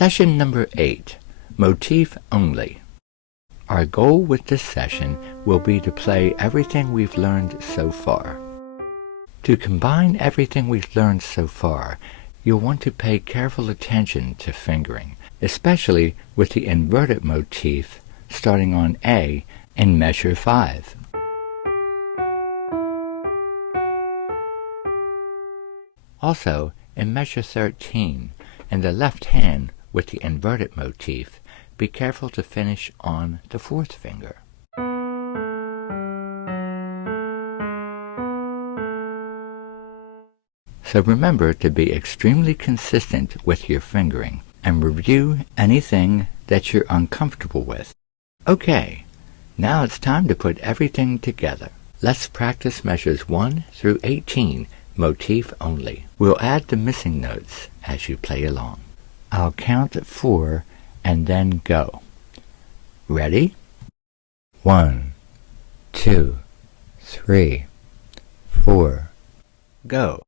Session number 8, Motif Only. Our goal with this session will be to play everything we've learned so far. To combine everything we've learned so far, you'll want to pay careful attention to fingering, especially with the inverted motif starting on A in measure 5. Also, in measure 13, in the left hand with the inverted motif, be careful to finish on the 4th finger. So remember to be extremely consistent with your fingering and review anything that you're uncomfortable with. Okay, now it's time to put everything together. Let's practice measures 1 through 18, motif only. We'll add the missing notes as you play along. I'll count at 4 and then go. Ready? 1, 2, 3, 4, go.